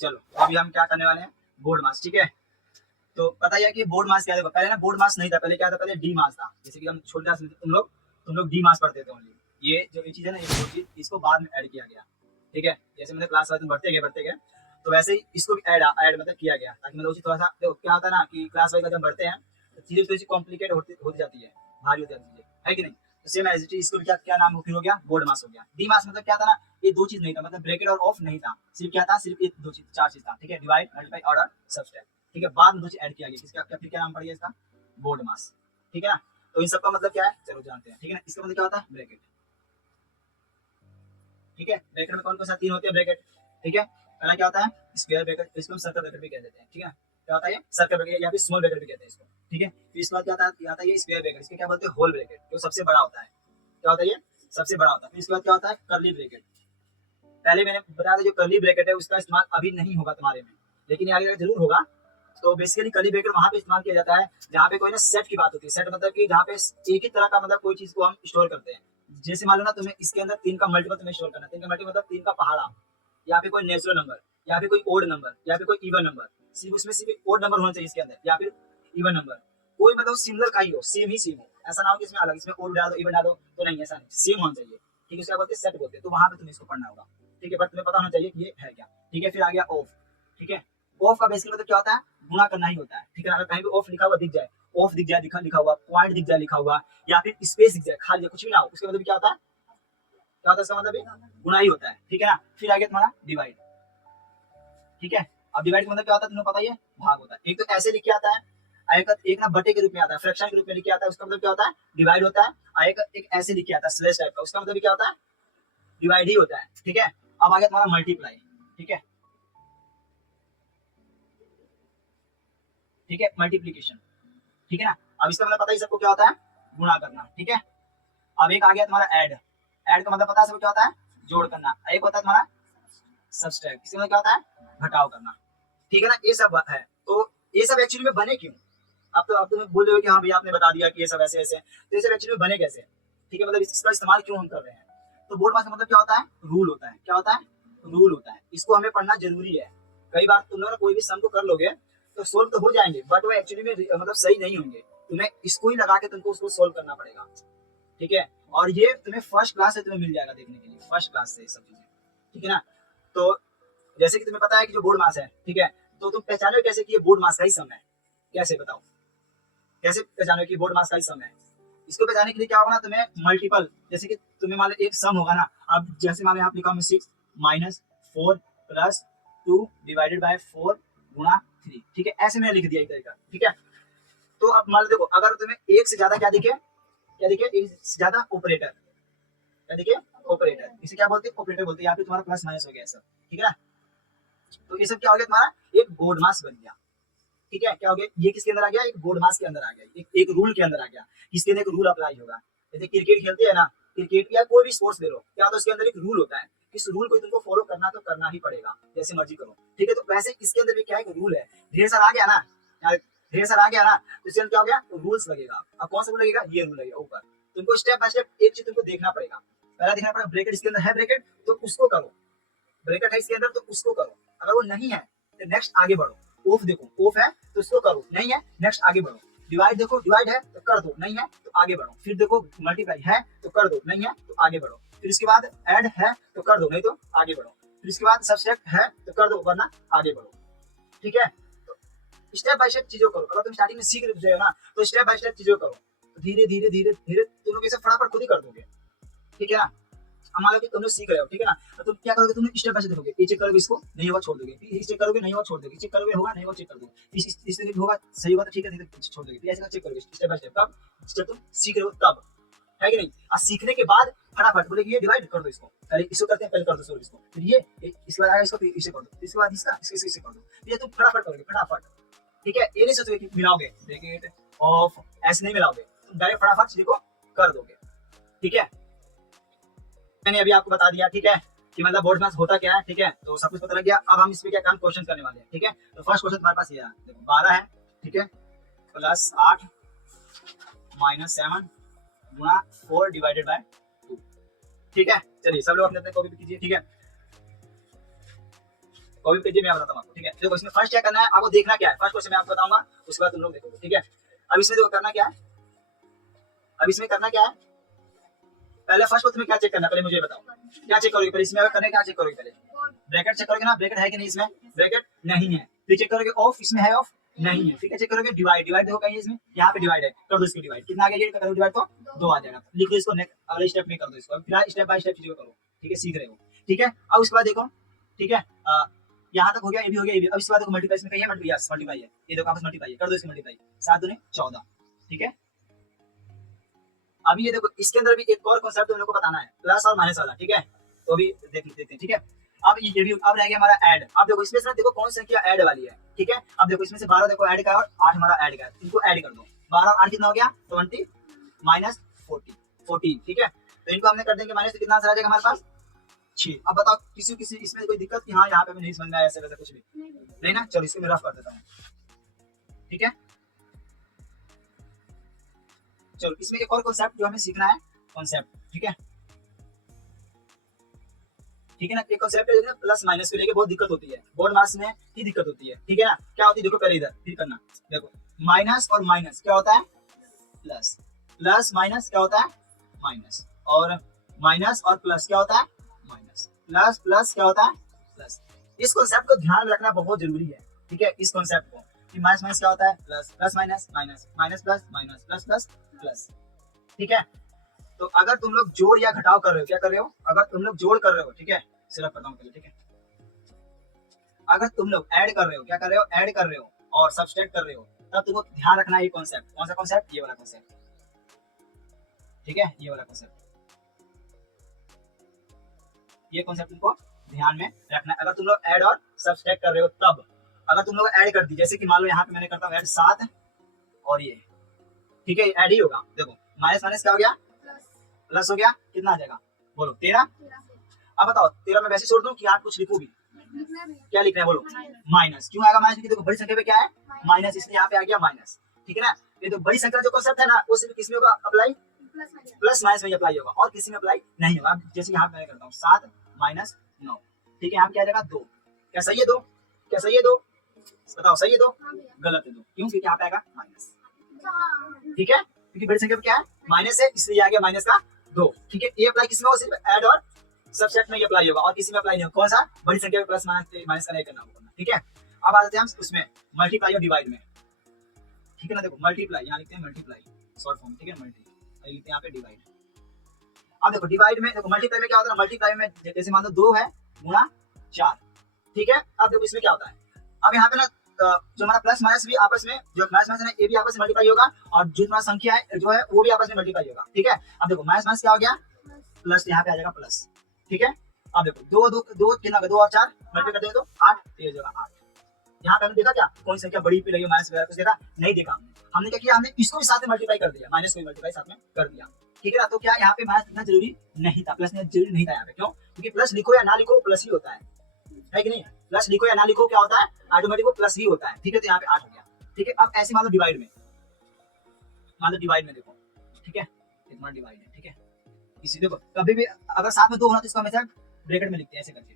चलो अभी हम क्या करने वाले हैं, बोर्ड मास। ठीक है, तो पता ही है कि बोर्ड मास क्या था। पहले ना बोर्ड मास नहीं था, पहले क्या था, पहले डी मास था। जैसे कि हम छोटे क्लास में थे, तुम लोग डी मास पढ़ते थे ओनली। ये जो ये चीज है ना, ये दो चीज इसको बाद में ऐड किया गया। ठीक है, जैसे मतलब क्लास वाइज बढ़ते गए तो वैसे ही इसको भी ऐड मतलब किया गया, ताकि मतलब उसी थोड़ा सा देखो क्या होता है ना कि क्लास वाइज जब बढ़ते हैं तो चीजें थोड़ी सी कॉम्प्लिकेट होती जाती है, भारी होती जाती है कि नहीं। तो सेम एज इट इज इसको भी क्या क्या नाम फिर हो गया, बोर्ड मास हो गया। डी मास मतलब क्या था ना, ये दो चीज नहीं था, मतलब ब्रैकेट और ऑफ नहीं था, सिर्फ क्या था, सिर्फ ये दो चीज चार चीज था। ठीक है, डिवाइड मल्टीप्लाई ऑर्डर सबट्रैक्ट। ठीक है, बाद में दो चीज ऐड किया गया, किसका क्या फिर क्या नाम पड़ गया इसका, बोर्ड मास। ठीक है ना, तो इन सबका मतलब क्या है, चलो जानते हैं। ठीक है ना, इसका मतलब क्या होता है, ब्रैकेट। ठीक है, ब्रैकेट में कौन कौन सा तीन होते हैं ब्रैकेट। ठीक है, पहला क्या होता है, स्क्वायर ब्रैकेट, इसको हम सर्कल ब्रैकेट भी कह देते हैं। ठीक है, क्या होता है ये, सर्कल ब्रैकेट या फिर स्मॉल ब्रैकेट भी कहते हैं इसको। ठीक है, फिर इसके बाद क्या आता है ये स्क्वायर ब्रैकेट, इसके क्या बोलते हैं, होल ब्रैकेट, जो सबसे बड़ा होता है। क्या होता है ये, सबसे बड़ा होता है। फिर इसके बाद क्या होता है, कर्ली ब्रैकेट। पहले मैंने बताया था जो कर्ली ब्रैकेट है उसका इस्तेमाल अभी नहीं होगा तुम्हारे में, लेकिन आगे जरूर होगा। तो बेसिकली कर्ली ब्रैकेट वहां पे इस्तेमाल किया जाता है जहाँ पे कोई ना सेट की बात होती है। सेट मतलब कि जहाँ पे एक ही तरह का मतलब कोई चीज को हम स्टोर करते हैं। जैसे मान लो ना तुम्हें इसके अंदर तीन का मल्टीपल तुम्हें स्टोर करना है, तीन का मल्टीपल मतलब तीन का पहाड़ा, या फिर कोई नेचुरल नंबर, या फिर कोई ओड नंबर, या फिर कोई इवन नंबर। सिर्फ उसमें सिर्फ ओड नंबर होना चाहिए इसके अंदर, या फिर इवन नंबर। कोई मतलब सिमिलर का ही हो, सेम ही सेम हो, ऐसा ना हो कि इसमें अलग, इसमें ओड डाल दो इवन डाल दो, तो नहीं, ऐसा नहीं, सेम होना चाहिए। ठीक है, उसका बोलते हैं सेट बोलते हैं, तो वहां पे तुम्हें इसको पढ़ना होगा। ठीक है, बट तुम्हें पता होना चाहिए कि ये है क्या। ठीक है, फिर आ गया ऑफ। ठीक है, ऑफ का बेसिकली मतलब क्या होता है, गुणा करना ही होता है। ठीक है, अगर कहीं भी ऑफ लिखा हुआ दिख जाए, ऑफ दिख जाए लिखा हुआ, पॉइंट दिख जाए लिखा हुआ, या फिर स्पेस दिख जाए खाली, कुछ भी ना हो, उसके मतलब क्या होता है, क्या होता है, इसका मतलब गुणा ही होता है। ठीक है ना, फिर आ गया तुम्हारा डिवाइड। ठीक है, अब डिवाइड का मतलब क्या होता है, तुम्हें पता ही है, भाग होता है। एक तो ऐसे लिख के आता है, एक ना बटे के रूप में आता है, फ्रैक्शन के रूप में लिख के आता है, उसका मतलब क्या होता है, डिवाइड होता है। एक ऐसे लिख के आता है स्लैश टाइप का, उसका मतलब क्या होता है, डिवाइड ही होता है। ठीक है, अब आ गया तुम्हारा मल्टीप्लाई। ठीक है, ठीक है, मल्टीप्लीकेशन। ठीक है ना, अब इसका मतलब पता ही सबको क्या होता है, गुणा करना। ठीक है, अब एक आ गया तुम्हारा ऐड। ऐड का मतलब पता है सबको क्या होता है, जोड़ करना। एक होता है तुम्हारा सब्सट्रैक्ट, इसका मतलब क्या होता है, घटाव करना। ठीक है ना, ये सब है। तो ये सब एक्चुअली में बने क्यों, अब तुम्हें बोल रहे हो कि हाँ भैया आपने बता दिया कि ये सब ऐसे ऐसे, तो ये सब एक्चुअली में बने कैसे। ठीक है, मतलब इसका इस्तेमाल क्यों हम कर रहे हैं। तो बोर्ड मास का मतलब क्या होता है, रूल होता है। क्या होता है, रूल होता है, इसको हमें पढ़ना जरूरी है। कई बार तुम लोग ना कोई भी सम को कर लोगे तो सोल्व तो हो जाएंगे, बट वो एक्चुअली में मतलब सही नहीं होंगे। तुम्हें इसको ही लगा के तुमको उसको सोल्व करना पड़ेगा। ठीक है, और ये तुम्हें फर्स्ट क्लास से तुम्हें मिल जाएगा देखने के लिए, फर्स्ट क्लास से सब चीजें। ठीक है ना, तो जैसे कि तुम्हें पता है कि जो बोर्ड मास है, ठीक है, तो तुम पहचानो कैसे कि ये बोर्ड मास का ही सम है, कैसे बताओ, कैसे पहचानो कि बोर्ड मास का ही सम है। इसको पहचानने के लिए क्या होगा ना, तुम्हें मल्टीपल, जैसे कि तुम्हें मान लो एक सम होगा ना, अब जैसे मान लो आप लिखा हूँ 6 - 4 + 2 डिवाइडेड बाय 4 गुणा 3। ठीक है, ऐसे मैंने लिख दिया एक तरीका। ठीक है, तो अब मान लो देखो, अगर तुम्हें एक से ज्यादा क्या दिखे, क्या दिखे, एक से ज्यादा ऑपरेटर, क्या दिखे, ऑपरेटर, इसे क्या बोलते हैं, ऑपरेटर बोलते हैं, या फिर तुम्हारा प्लस माइनस हो गया सब। ठीक है ना, तो ये सब क्या हो गया, तुम्हारा एक बोर्ड मास बन गया। ठीक है, क्या हो गया, ये किसके अंदर आ गया, एक बोर्ड मास के अंदर आ गया, एक रूल के अंदर आ गया। इसके अंदर एक रूल अप्लाई होगा। जैसे क्रिकेट खेलते हैं ना, क्रिकेट या कोई भी स्पोर्ट्स ले लो, क्या होता है उसके अंदर एक रूल होता है, इस रूल को तुमको फॉलो करना तो करना ही पड़ेगा, जैसे मर्जी करो। ठीक है, तो वैसे इसके अंदर भी क्या है, एक रूल है। ढेर सारा आ गया ना, ढेर सारा आ गया ना, तो इसके अंदर क्या हो गया, रूल्स लगेगा। अब कौन सा रूल लगेगा, ये रूल लगेगा ऊपर। तुमको स्टेप बाय स्टेप एक चीज तुमको देखना पड़ेगा। पहला देखना पड़ेगा, ब्रैकेट इसके अंदर है, ब्रैकेट तो उसको करो, ब्रैकेट है इसके अंदर तो उसको करो। अगर वो नहीं है तो नेक्स्ट आगे बढ़ो। ऑफ देखो, ऑफ है तो इसको करो, नहीं है नेक्स्ट आगे बढ़ो। डिवाइड देखो, डिवाइड है तो कर दो, नहीं है तो आगे बढ़ो। फिर देखो मल्टीप्लाई है तो कर दो, नहीं है तो आगे बढ़ो। फिर इसके बाद ऐड है तो कर दो, नहीं तो आगे बढ़ो। फिर इसके बाद सब्सट्रैक्ट है तो कर दो, वरना आगे बढ़ो। ठीक है, तो स्टेप बाय स्टेप चीजों करो। अगर तुम स्टार्टिंग में सीख रहे हो ना, तो स्टेप बाय स्टेप चीजों करो, तो धीरे धीरे धीरे धीरे तुम लोग ये सब फटाफट खुद ही कर दोगे। ठीक है ना, मान लो कि तुम लोग सीख रहे हो, ठीक है ना, तो तुम क्या करोगे, तुम स्टेप बाय स्टेप देखोगे, ये चेक करोगे, इसको नहीं होगा छोड़ दोगे, फिर चेक करोगे नहीं होगा छोड़ दोगे, चेक करोगे होगा नहीं होगा चेक कर दोगे, इस तरीके होगा सही होगा तो ठीक है, नहीं तो छोड़ दोगे। फिर ऐसे चेक करोगे स्टेप बाय स्टेप, कब, जब तुम सीख रहे हो तब, है कि नहीं। और सीखने के बाद फटाफट बोले कि ये डिवाइड कर दो, इसको पहले इसको करते हैं, पहले कर दो सॉल्व इसको, फिर ये इसके बाद आएगा इसको, फिर इसे कर दो, इसके बाद इसका इससे कर दो, ये तुम फटाफट करोगे फटाफट। ठीक है, ये नहीं सोचोगे कि मिलाओगे ब्रैकेट ऑफ, ऐसे नहीं मिलाओगे, तुम डायरेक्ट फटाफट चीजों को कर दोगे। ठीक है, मैंने अभी आपको बता दिया। ठीक है, कि मतलब बोर्ड मास होता क्या है। ठीक है, तो सब कुछ पता लग गया। अब हम इस पे क्या काम क्वेश्चन करने वाले हैं। ठीक है, तो फर्स्ट क्वेश्चन हमारे पास ये है, देखो 12 है, ठीक है, प्लस 8 माइनस 7 गुणा 4 डिवाइडेड बाय 2। ठीक है, चलिए सब लोग अपने अपने कॉपी पे कीजिए। ठीक है, कॉपी कीजिए, मैं बताता हूँ आपको, ठीक है। देखो इसमें फर्स्ट क्या करना है, आपको देखना क्या है, फर्स्ट क्वेश्चन मैं आपको बताऊंगा, उसके बाद तुम लोग देखोगे, ठीक है। अब इसमें देखो करना क्या है, अब इसमें करना क्या है, पहले फर्स्ट को तुम्हें क्या चेक करना है, पहले मुझे बताओ क्या चेक करोगे, पहले इसमें अगर करने क्या चेक करोगे, पहले ब्रैकेट चेक करोगे ना, ब्रैकेट है कि नहीं, इसमें ब्रैकेट नहीं है, फिर चेक करोगे ऑफ, इसमें है ऑफ नहीं है, ठीक है। चेक करोगे डिवाइड, डिवाइड देखो कहीं इसमें, यहाँ पे डिवाइड है, कर दो इसको डिवाइड, कितना आ गया ये, करो डिवाइड तो 2 आ जाएगा, लिख दो इसको, अगले स्टेप में कर दो इसको, अब फिलहाल स्टेप बाय स्टेप चीजों को करो, ठीक है, सीख रहे हो, ठीक है। अब उसके बाद देखो, ठीक है, यहाँ तक हो गया, ये भी हो गया, ये भी। अब इसके बाद देखो मल्टीप्लाई, इसमें कहीं है मल्टीप्लाई, यस मल्टीप्लाई है, ये देखो आपस मल्टीप्लाई है, कर दो इसकी मल्टीप्लाई, 7 दूनी 14, ठीक है। अभी ये देखो इसके अंदर भी एक और कॉन्सेप्ट तुम लोग को बताना है, प्लस और माइनस वाला, ठीक है, तो अभी देखते हैं, ठीक है। अब ये भी, अब रह गया हमारा ऐड, अब देखो इसमें से देखो कौन सी संख्या ऐड वाली है, ठीक है। अब देखो इसमें से 12 देखो ऐड का है और 8 हमारा ऐड का है, इनको ऐड कर दो, 12 और 8 कितना हो गया 20 माइनस 14, ठीक है। तो इनको हमने कर देंगे माइनस, तो कितना आंसर आ जाएगा हमारे पास 6। अब बताओ किसी किसी इसमें कोई दिक्कत कि हाँ यहाँ पे नहीं समझ में आया, ऐसे वैसे कुछ भी नहीं ना, चलो इसको मैं रफ कर देता हूँ, ठीक है। चलो इसमें एक और कॉन्सेप्ट जो हमें सीखना है, कॉन्सेप्ट, ठीक है, ठीक है ना। एक कॉन्सेप्ट है प्लस माइनस को लेके बहुत दिक्कत होती है, बोर्ड मार्क्स में ही दिक्कत होती है, ठीक है ना। क्या होती है देखो, पहले इधर फिर करना, देखो माइनस और माइनस क्या होता है प्लस, प्लस माइनस क्या होता है माइनस, और माइनस और प्लस क्या होता है माइनस, प्लस प्लस क्या होता है प्लस। इस कॉन्सेप्ट को ध्यान में रखना बहुत जरूरी है, ठीक है। इस कॉन्सेप्ट को कि माइनस माइनस क्या होता है plus, plus minus minus, minus plus minus, plus plus plus, ठीक है। तो अगर तुम लोग जोड़ या घटाव कर रहे हो, क्या कर रहे हो, अगर तुम लोग जोड़ कर रहे हो, ठीक है, सिर्फ करता हूँ पहले, ठीक है। अगर तुम लोग ऐड कर रहे हो, क्या कर रहे हो, ऐड कर रहे हो और सब्सट्रैक्ट कर रहे हो, तब तुमको ध्यान रखना है ये कॉन्सेप्ट, कौन सा कॉन्सेप्ट, ये वाला कॉन्सेप्ट, ठीक है, ये वाला कॉन्सेप्ट, ये कॉन्सेप्ट तुमको ध्यान में रखना है। अगर तुम लोग ऐड और सब्सट्रैक्ट कर रहे हो तब, अगर तुम लोग ऐड कर दी, जैसे कि मान लो यहाँ पे मैंने करता हूँ ऐड 7 और ये, ठीक है, ऐड ही होगा, देखो माइनस माइनस क्या हो गया प्लस हो गया, कितना आ जाएगा बोलो 13। अब बताओ 13 में वैसे छोड़ दूं कि आप कुछ लिखो भी, क्या लिखना है बोलो माइनस, क्यों आएगा माइनस, क्योंकि देखो बड़ी संख्या पे क्या है माइनस, इसलिए यहाँ पे आ गया माइनस, ठीक है ना। ये तो बड़ी संख्या जो कॉन्सेप्ट है ना, वो सिर्फ किसमें होगा अप्लाई, प्लस माइनस में अप्लाई होगा और किसी में अप्लाई नहीं होगा। जैसे यहाँ पे मैं करता हूँ 7 माइनस 9, ठीक है, यहाँ पे क्या आ जाएगा 2, क्या सही है 2, क्या सही है 2, बताओ सही है 2, गलत है 2, क्यों, क्योंकि यहाँ पे आएगा माइनस, ठीक है, क्योंकि बड़ी संख्या पे क्या है माइनस है, इसलिए आ गया माइनस का 2, ठीक है। ये अप्लाई किसमें होगा, सिर्फ ऐड और सबसेट में ये अप्लाई होगा और किसी में अप्लाई नहीं होगा, कौन सा, बड़ी संख्या में प्लस माइनस का नहीं करना होगा, ठीक है। अब आ जाते हैं हम उसमें मल्टीप्लाई और डिवाइड में, ठीक है ना। देखो मल्टीप्लाई यहाँ लिखते हैं मल्टीप्लाई शॉर्ट फॉर्म, ठीक है, मल्टीप्लाई लिखते हैं यहाँ पे डिवाइड। अब देखो डिवाइड में, देखो मल्टीप्लाई में क्या होता है, मल्टीप्लाई में जैसे मान लो 2 है गुणा 4, ठीक है। अब देखो इसमें क्या होता है, अब यहाँ पे ना जो हमारा प्लस माइनस भी आपस में, जो माइनस माइनस है ये भी आपस में मल्टीप्लाई होगा और जो हमारा संख्या है जो है वो भी आपस में मल्टीप्लाई होगा, ठीक है। अब देखो माइनस माइनस क्या हो गया प्लस, यहाँ पे आ जाएगा प्लस, ठीक है। अब देखो 2 कितना 2 और 4 मल्टीप्लाई करते हैं तो 8, ये जगह 8। यहाँ पे हमने देखा क्या कौन संख्या बड़ी पे लगी माइनस वगैरह कुछ देखा नहीं, देखा हमने क्या किया, हमने इसको भी साथ में मल्टीप्लाई कर दिया, माइनस को भी मल्टीप्लाई साथ में कर दिया, ठीक है ना। तो क्या यहाँ पे माइनस लिखना जरूरी नहीं था, प्लस जरूरी नहीं था यहाँ पे, क्यों, क्योंकि प्लस लिखो या ना लिखो प्लस ही होता है कि नहीं, प्लस लिखो या ना लिखो क्या होता है ऑटोमेटिक वो प्लस ही होता है, ठीक है। तो यहाँ पे 8 हो गया, ठीक है। अब ऐसे मान लो डिवाइड में, मान लो डिवाइड में देखो, ठीक है, इतना डिवाइड है, ठीक है। इसी देखो कभी भी अगर साथ में 2 होना तो इसको हमेशा ब्रैकेट में लिखते हैं ऐसे करके,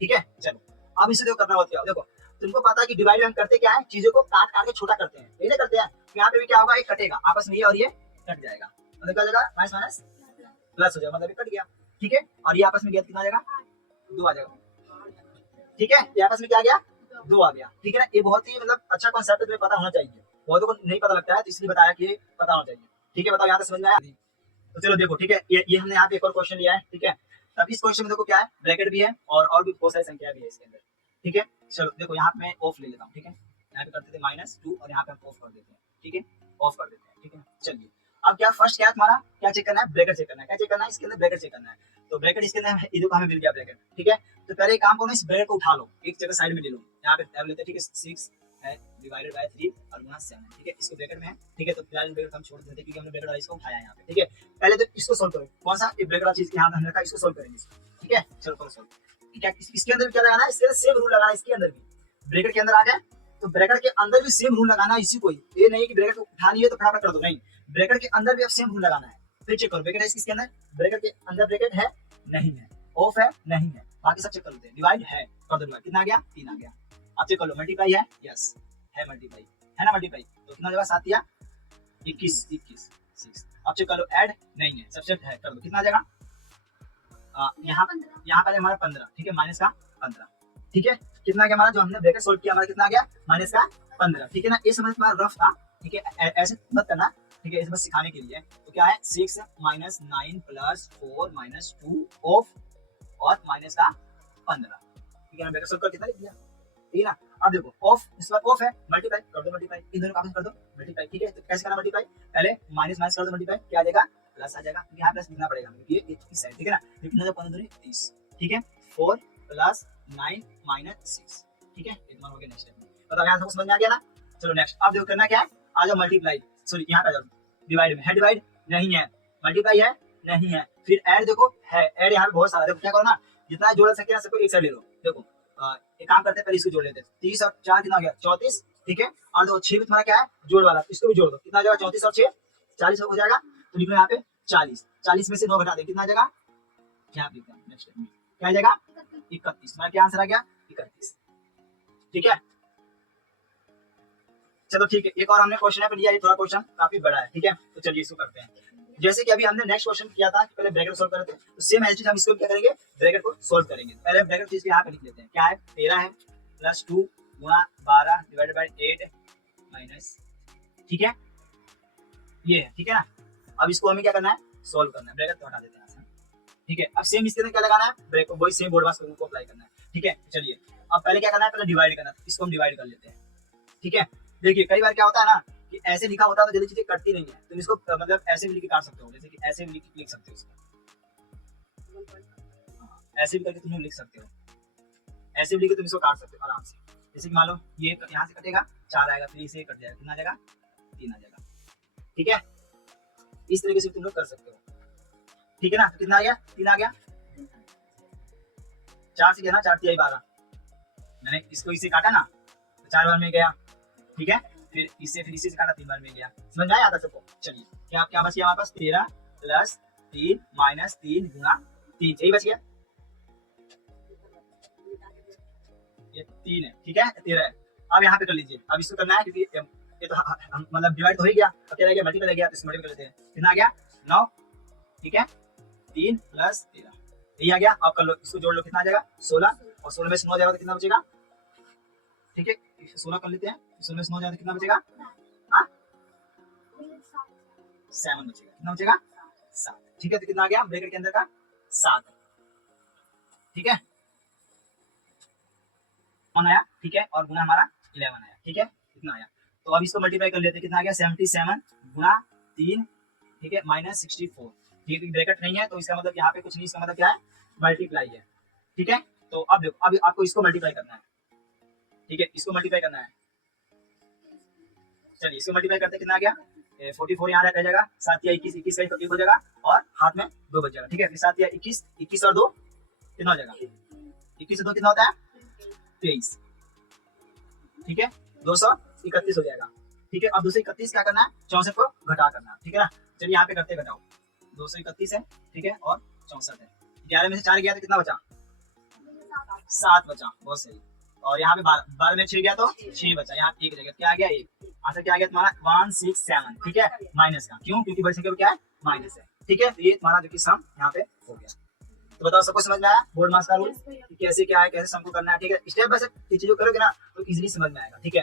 ठीक है। चलो अब इसे देखो करना होता है, देखो तुमको पता है कि डिवाइड में हम करते क्या है, चीजों को काट काट के छोटा करते हैं, यही करते हैं। तो यहाँ पे भी क्या होगा, एक कटेगा आपस में ये और ये कट जाएगा, मतलब क्या हो जाएगा माइनस माइनस प्लस हो जाएगा, मतलब ये कट गया, ठीक है। और ये आपस में गया कितना आ जाएगा 2 आ जाएगा, ठीक है, ये आपस में क्या आ गया 2 आ गया, ठीक है ना। ये बहुत ही मतलब अच्छा कॉन्सेप्ट तुम्हें पता होना चाहिए, बहुतों को नहीं पता लगता है तो इसलिए बताया कि पता होना चाहिए, ठीक है। बताओ यहाँ तक समझ में आया, तो चलो देखो, ठीक है, ये हमने यहाँ पे एक और क्वेश्चन लिया है, ठीक है। अब इस क्वेश्चन में देखो क्या है, ब्रैकेट भी है और भी बहुत सारी संख्या भी है इसके अंदर, ठीक है। चलो देखो यहाँ पे मैं ऑफ ले लेता हूँ, ठीक है, यहाँ पे करते थे -2 और यहाँ पे हम ऑफ कर देते हैं, ठीक है, ऑफ कर देते हैं, ठीक है। चलिए अब क्या फर्स्ट क्या है तुम्हारा, क्या चेक करना है, ब्रैकेट चेक करना है, क्या चेक करना है इसके अंदर, ब्रैकेट चेक करना है। तो ब्रैकेट इसके अंदर ये देखो हमें मिल गया ब्रैकेट, ठीक है। तो पहले एक काम करो, इस ब्रैकेट को उठा लो, एक जगह साइड में ले लो, यहाँ पे टैब लेते हैं, ठीक है, 6 है डिवाइडेड बाय 3 और गुणा 7, ठीक है, इसको ब्रैकेट में है, ठीक है। तो फिलहाल ब्रैकेट हम छोड़ देते हैं क्योंकि हमने ब्रैकेट वाला इसको उठाया है यहाँ पे, ठीक है। पहले तो इसको सोल्व करो, कौन सा ये ब्रैकेट वाला चीज यहाँ पे हमने रखा, इसको सोल्व करेंगे, ठीक है। चलो करो सोल्व, क्या इसके अंदर क्या लगाना है, इसके अंदर सेम रूल लगाना है, इसके अंदर भी ब्रैकेट के अंदर आ गए तो ब्रैकेट के अंदर भी सेम रूल लगाना है इसी को ही, ये नहीं कि ब्रैकेट को उठानी है तो फटाफट कर दो, नहीं, ब्रैकेट के अंदर भी अब सेम रूल लगाना है। फिर चेक करो ब्रैकेट है इसके अंदर, ब्रैकेट के अंदर ब्रैकेट है नहीं है, ऑफ है नहीं है, बाकी सब चेक कर लेते हैं। डिवाइड है, कर दो डिवाइड, कितना आ गया 3 आ गया। अब चेक कर लो मल्टीप्लाई है, यस है मल्टीप्लाई, है ना मल्टीप्लाई, तो कितना जगह 7 या 21 21 6। अब चेक कर लो ऐड नहीं है, सब्ट्रैक्ट है, कर दो कितना आ जाएगा यहाँ का हमारा 15, ठीक है माइनस का 15, ठीक है कितना आ गया हमारा, जो हमने ब्रैकेट सोल्व किया हमारा कितना आ गया माइनस का 15, ठीक है ना। ये समझ तुम्हारा रफ था, ठीक है ऐसे मत करना, ठीक है इसे बस सिखाने के लिए। तो क्या है 6 माइनस 9 प्लस 4 माइनस 2 ऑफ और माइनस का 15, ठीक है ना। ब्रैकेट सोल्व कर कितना लिख दिया, ठीक है ना। अब देखो ऑफ, इस बार ऑफ है, मल्टीप्लाई कर दो, मल्टीप्लाई इन दोनों का आपस कर दो मल्टीप्लाई, ठीक है। तो कैसे करना मल्टीप्लाई, पहले माइनस माइनस कर दो मल्टीप्लाई, क्या आ जाएगा प्लस आ जाएगा, यहाँ प्लस लिखना पड़ेगा क्योंकि ये इस साइड, ठीक है ना। कितना हो 15 30, ठीक है 4 प्लस 9 माइनस 6, ठीक है ये तुम्हारा हो गया नेक्स्ट स्टेप। बताओ यहाँ सबको समझ में आ गया ना। चलो नेक्स्ट, अब देखो करना क्या है, आ जाओ मल्टीप्लाई, सॉरी यहाँ पे आ जाओ डिवाइड में, है डिवाइड नहीं है, मल्टीप्लाई है नहीं है, फिर ऐड देखो है, ऐड यहाँ पे बहुत सारा, देखो क्या करो ना जितना जोड़ सके ना सबको एक साइड ले लो। देखो एक काम करते हैं पहले इसको जोड़ लेते हैं, 30 और 4 कितना हो गया 34, ठीक है। और देखो 6 भी तुम्हारा क्या है जोड़ वाला, इसको भी जोड़ दो, कितना आ जाएगा 34 और 6 40 हो जाएगा। तो लिखो यहाँ पे 40, 40 में से 9 घटा दे कितना आ जाएगा, क्या लिखते हैं नेक्स्ट में क्या आ जाएगा 31, तुम्हारा क्या आंसर आ गया 31, ठीक है। चलो ठीक है, एक और हमने क्वेश्चन है पर लिया, ये थोड़ा क्वेश्चन काफी बड़ा है, ठीक है। तो चलिए इसको करते हैं। जैसे कि अभी हमने नेक्स्ट क्वेश्चन किया था कि पहले ब्रैकेट सोल्व कर रहे थे, तो सेम एज हम इसको क्या करेंगे ब्रैकेट को सोल्व करेंगे। पहले ब्रैकेट चीज यहाँ पे लिख लेते हैं, क्या है 13 है प्लस 2 गुणा 12 डिवाइडेड बाय 8 माइनस, ठीक है ये है, ठीक है ना। अब इसको हमें क्या करना है सोल्व करना है, ब्रैकेट तो हटा देते हैं, ठीक है। अब सेम इसके अंदर क्या लगाना है ब्रैकेट, वही सेम बोर्ड मास को अप्लाई करना है, ठीक है। चलिए अब पहले क्या करना है, पहले डिवाइड करना है, इसको हम डिवाइड कर लेते हैं, ठीक है। देखिए कई बार क्या होता है ना कि ऐसे लिखा होता है तो जल्दी चीजें कटती नहीं है, तुम इसको मतलब ऐसे भी लिख के काट सकते हो, जैसे कि ऐसे भी लिख सकते हो इसको, ऐसे भी करके तुम लिख सकते हो, ऐसे भी लिख के तुम इसको काट सकते हो आराम से। जैसे कि मान लो ये यहाँ से कटेगा 4 आएगा, फिर इसे कट जाएगा, कितना आ जाएगा 3 आ जाएगा, ठीक है। इस तरीके से तुम लोग कर सकते हो, ठीक है ना। तो कितना आ गया 3 आ गया, 4 से गया ना 4 3 12, मैंने इसको इसे काटा ना तो 4 बार में गया, ठीक है। फिर इसे काटा 3 बार में गया, समझ में आया आता सबको। चलिए क्या बच गया हमारे पास 13 प्लस 3 माइनस 3 गुना 3, यही बच गया, ये 3 है, ठीक है 13 है। अब यहाँ पे कर लीजिए, अब इसको करना है क्योंकि ये तो मतलब डिवाइड तो हो ही गया, अब क्या रह गया मल्टीप्लाई रह गया, तो इसको मल्टीप्लाई कर लेते हैं, कितना आ गया 9, ठीक है 3 प्लस 13 यही आ गया। अब कर लो इसको जोड़ लो, कितना आ जाएगा 16, और 16 में से 9 जाएगा तो कितना बचेगा, ठीक है 16 कर लेते हैं, 16 में से 9 जाएगा तो कितना बचेगा 7 बचेगा, कितना बचेगा 7, ठीक है। तो कितना आ गया ब्रैकेट के अंदर का 7, ठीक है 1 आया, ठीक है, और गुना हमारा 11 आया, ठीक है कितना आया। तो अब इसको मल्टीप्लाई कर लेते हैं, कितना आ गया 77 गुना 3, ठीक है माइनस 64, ठीक है ब्रैकेट नहीं है तो इसका मतलब यहाँ पे कुछ नहीं, इसका मतलब क्या है मल्टीप्लाई है, ठीक है। तो अब देखो अब आपको इसको मल्टीप्लाई करना है, ठीक है इसको मल्टीप्लाई करना है। चलिए इसको मल्टीप्लाई करते कितना आ गया 44 यहाँ रह जाएगा, 7 या 21, 21 का 1 हो जाएगा और हाथ में 2 बच जाएगा, ठीक है। फिर 7 या 21, 21 और 2 कितना हो जाएगा 21 और 2 कितना होता है 23, ठीक है 231 हो जाएगा, ठीक है। अब 231 क्या करना है 64 को घटा करना, ठीक है ना। चलिए यहाँ पे करते घटाओ, 231 है, ठीक है और 64 है, 11 में से 4 गया तो कितना बचा 7 बचा, बहुत सही। और यहाँ पे 12 में 6 गया तो 6 बचा, यहाँ 1 जगह क्या आ गया 1, आंसर क्या आ गया तुम्हारा 167, ठीक है माइनस का, क्यों क्योंकि बड़ी संख्या क्या है माइनस है, ठीक है। तो ये तुम्हारा जो कि सम यहाँ पे हो गया। तो बताओ सबको समझ में आया बोर्ड मास का रूल कैसे क्या है, कैसे सम को करना है, ठीक है। स्टेप बाय स्टेप चीजों करोगे ना तो इजीली समझ में आएगा, ठीक है।